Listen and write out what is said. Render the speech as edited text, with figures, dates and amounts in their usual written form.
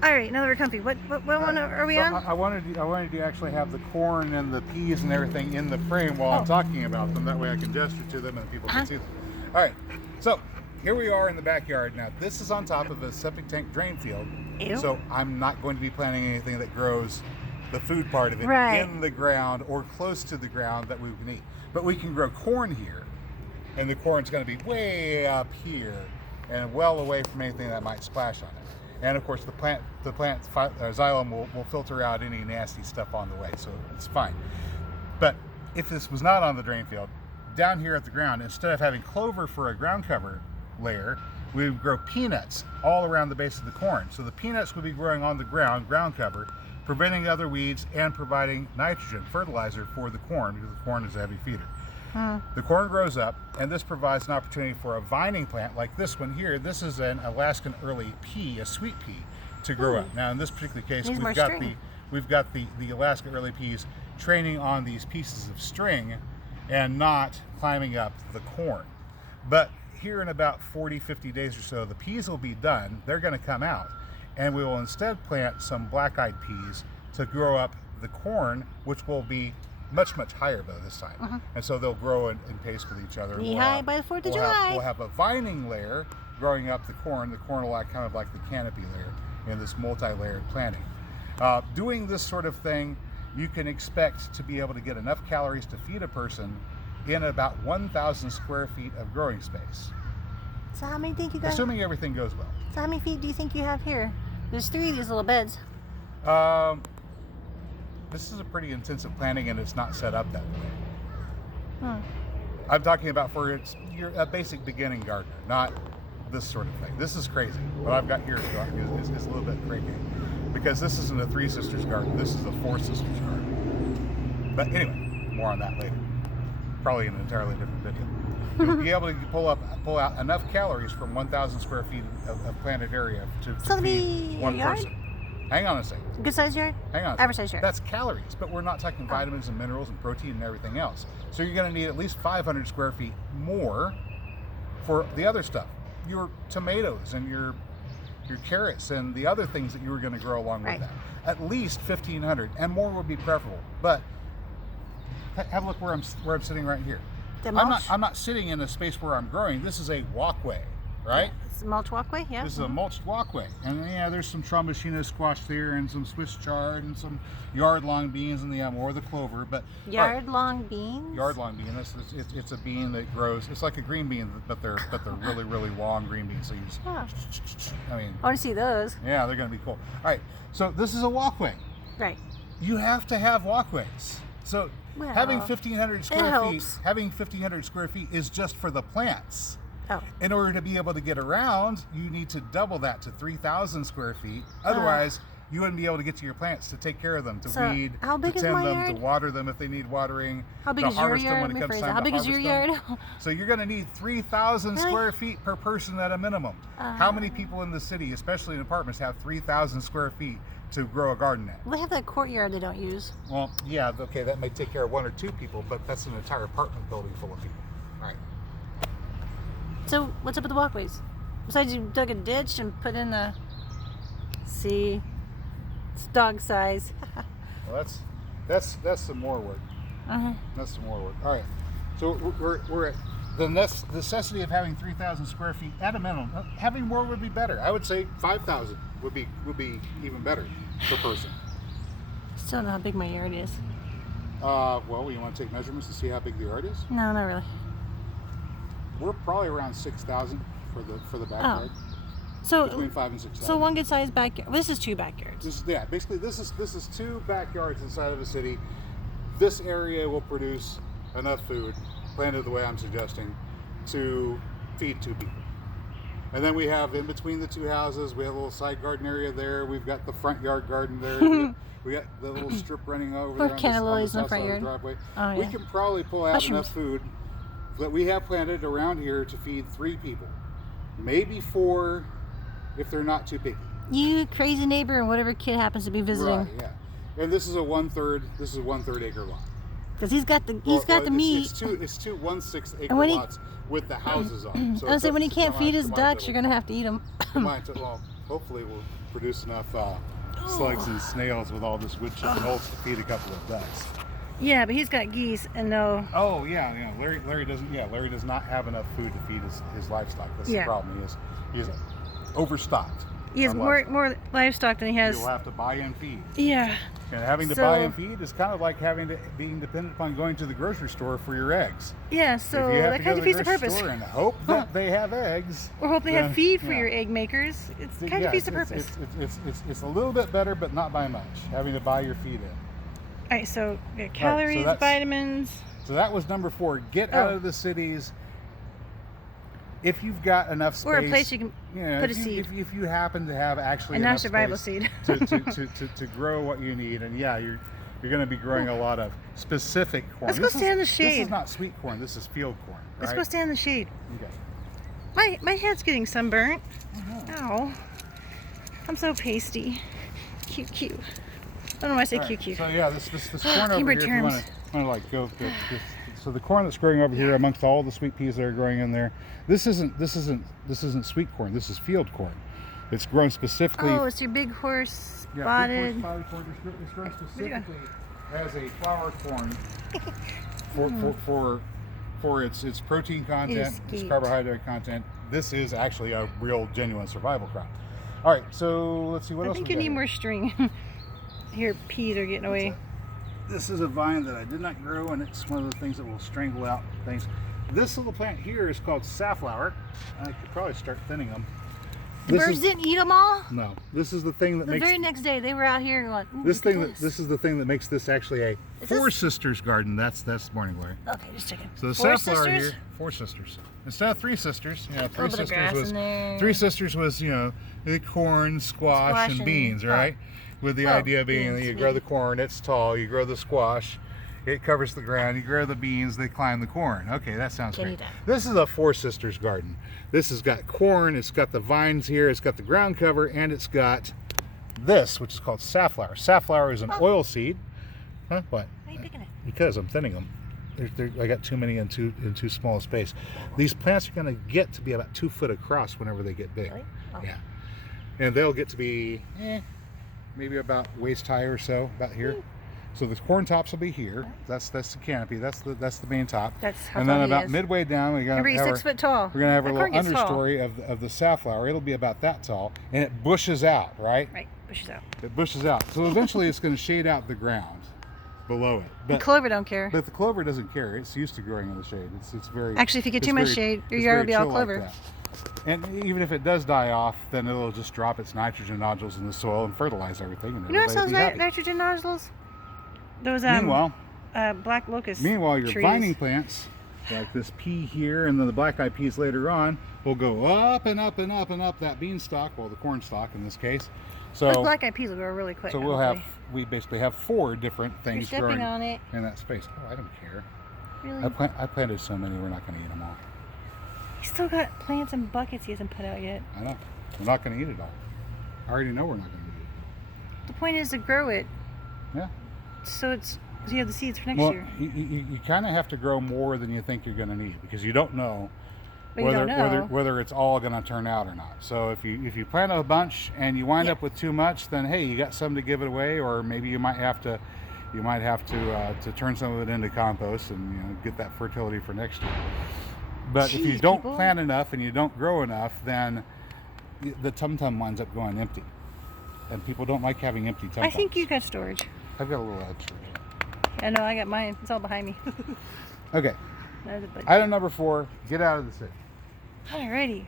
All right, now that we're comfy. What one are we on? I wanted to actually have the corn and the peas and everything in the frame while I'm talking about them. That way I can gesture to them and people can see them. All right, so here we are in the backyard. Now this is on top of a septic tank drain field. Ew. So I'm not going to be planting anything that grows the food part of it in the ground or close to the ground that we can eat. But we can grow corn here, and the corn's going to be way up here and well away from anything that might splash on it. And of course, the plant xylem will filter out any nasty stuff on the way, so it's fine. But if this was not on the drain field, down here at the ground, instead of having clover for a ground cover layer, we would grow peanuts all around the base of the corn. So the peanuts would be growing on the ground cover, preventing other weeds and providing nitrogen, fertilizer for the corn, because the corn is a heavy feeder. The corn grows up, and this provides an opportunity for a vining plant like this one here. This is an Alaskan early pea, a sweet pea, to grow up. Now in this particular case, we've got the Alaska early peas training on these pieces of string and not climbing up the corn. But here in about 40-50 days or so, the peas will be done. They're going to come out, and we will instead plant some black-eyed peas to grow up the corn, which will be much higher by this time. And so they'll grow in pace with each other. Knee high by the 4th of July. We'll have a vining layer growing up the corn. The corn will act kind of like the canopy layer in this multi-layered planting. Doing this sort of thing, you can expect to be able to get enough calories to feed a person in about 1,000 square feet of growing space. So how many do you think you got? Assuming everything goes well. So how many feet do you think you have here? There's 3 of these little beds. This is a pretty intensive planting, and it's not set up that way. I'm talking about for a basic beginning gardener, not this sort of thing. This is crazy. What I've got here is a little bit crazy, because this isn't a 3 sisters garden. This is a 4 sisters garden. But anyway, more on that later. Probably in an entirely different video. You'll be able to pull out enough calories from 1,000 square feet of planted area to feed one person. Hang on a second. Good size yard? Hang on. Average size yard. That's calories, but we're not talking vitamins and minerals and protein and everything else. So you're going to need at least 500 square feet more for the other stuff. Your tomatoes and your carrots and the other things that you were going to grow along with that. At least 1,500, and more would be preferable. But have a look where I'm sitting right here. I'm not sitting in a space where I'm growing. This is a walkway, right? Yeah, it's a mulch walkway, yeah. This is a mulched walkway. And yeah, there's some Trumbachina squash there and some Swiss chard and some yard-long beans and or the clover. But yard-long beans? Yard-long bean. It's a bean that grows. It's like a green bean, but they're really long green beans. So you just, I mean, I want to see those. Yeah, they're going to be cool. All right, so this is a walkway. Right. You have to have walkways. So having 1,500 square feet is just for the plants. In order to be able to get around, you need to double that to 3,000 square feet. Otherwise, you wouldn't be able to get to your plants to take care of them, to weed, to tend them, to water them if they need watering, to harvest them when it comes time to harvest them. How big is your yard? So you're going to need 3,000 square feet per person at a minimum. How many people in the city, especially in apartments, have 3,000 square feet to grow a garden at? Well, they have that courtyard they don't use. Well, yeah, okay, that may take care of 1 or 2 people, but that's an entire apartment building full of people. All right. So what's up with the walkways? Besides you dug a ditch and put in the... See, it's dog size. Well, that's some more work. That's some more work. All right. So we're at the necessity of having 3,000 square feet at a minimum. Having more would be better. I would say 5,000 would be even better per person. Still don't know how big my yard is. Well, you want to take measurements to see how big the yard is? No, not really. We're probably around 6,000 for the backyard. So between 5,000 and 6,000. So one good sized backyard. This is 2 backyards. Basically this is 2 backyards inside of the city. This area will produce enough food, planted the way I'm suggesting, to feed 2 people. And then we have in between the 2 houses, we have a little side garden area there. We've got the front yard garden there. We got the little strip running over there on the south side of the driveway. We can probably pull out enough food that we have planted around here to feed 3 people, maybe 4 if they're not too picky. You crazy neighbor and whatever kid happens to be visiting. Right, yeah. And this is a 1/3 acre lot. Because he's got the meat. It's two 1/6 acre lots with the houses on them. So I was saying when he can't feed his ducks, you're gonna have to eat them. Well, hopefully produce enough slugs and snails with all this wood chip and holes to feed a couple of ducks. Yeah, but he's got geese and no. Oh yeah. Larry doesn't. Yeah, Larry does not have enough food to feed his livestock. That's the problem. He is overstocked. He has more livestock than he has. You'll have to buy and feed. Yeah. And having to buy and feed is kind of like being dependent upon going to the grocery store for your eggs. Yeah, so that kind of defeats the purpose. And hope that they have eggs. Or hope they have feed for your egg makers. It's kind of defeats the purpose. It's a little bit better, but not by much. Having to buy your feed in. All right, so we got calories, vitamins. So that was number 4. Get out of the cities. If you've got enough space, or a place you can put a seed. If you happen to have actually and enough not survival space seed to grow what you need, and you're going to be growing a lot of specific corn. Let's go stand in the shade. This is not sweet corn. This is field corn. Right? Let's go stand in the shade. Okay. My head's getting sunburnt. Ow. I'm so pasty. Cute. I don't know why I say cute. So yeah, this corn over here. If you want to like go. So the corn that's growing over here, amongst all the sweet peas that are growing in there, this isn't sweet corn. This is field corn. It's grown specifically. Oh, it's your big horse spotted. Big horse spotted corn. It's grown specifically as a flour corn for its protein content, its carbohydrate content. This is actually a real genuine survival crop. All right, so let's see what else. I think you need more string. Here, peas are getting away. This is a vine that I did not grow, and it's one of the things that will strangle out things. This little plant here is called safflower. I could probably start thinning them. The birds didn't eat them all? No. This is the thing that makes... The very next day, they were out here going, this is the thing that makes this actually a Four Sisters garden. That's morning glory. Okay, just checking. So the safflower here, 4 sisters. Instead of 3 sisters, Three Sisters was, the corn, squash and beans, right? With the idea being that you grow the corn, it's tall, you grow the squash, it covers the ground, you grow the beans, they climb the corn. Okay, that sounds great. This is a 4 Sisters garden. This has got corn, it's got the vines here, it's got the ground cover, and it's got this, which is called safflower. Safflower is an oil seed. Huh? What? Why are you picking it? Because I'm thinning them. I got too many in too small a space. These plants are going to get to be about 2 foot across whenever they get big. Really? Oh. Yeah. And they'll get to be maybe about waist high or so, about here. So the corn tops will be here. That's the canopy. That's the main top. That's how and tall then he about is. midway down, we're gonna have 6 foot tall. We're gonna have a little understory of the safflower. It'll be about that tall, and it bushes out, right? Right, bushes out. It bushes out. So eventually, it's going to shade out the ground below it. But the clover don't care. But the clover doesn't care. It's used to growing in the shade. It's very. Actually, if you get too much shade, your yard will be all clover. Like and even if it does die off, then it'll just drop its nitrogen nodules in the soil and fertilize everything. And you know what those nitrogen nodules? Those meanwhile, black locust. Meanwhile, your trees. vining plants, like this pea here, and then the black-eyed peas later on, will go up and up and up and up that beanstalk, well, the corn stalk in this case. So those black-eyed peas will grow really quick. So we basically have 4 different things growing on it. in that space. Oh, I don't care. Really? I planted so many, we're not going to eat them all. He's still got plants and buckets he hasn't put out yet. I know. We're not going to eat it all. I already know we're not going to eat it. The point is to grow it. Yeah. So you have the seeds for next year. You kind of have to grow more than you think you're going to need, because you don't know whether it's all going to turn out or not. So if you plant a bunch and you wind up with too much, then hey, you got some to give it away, or maybe you might have to turn some of it into compost and get that fertility for next year. But if you don't plant enough and you don't grow enough, then the tum-tum winds up going empty, and people don't like having empty tum-tums. I think you got storage. I've got a little extra. I know, I got mine. It's all behind me. Okay. Item number 4, get out of the city. Alrighty.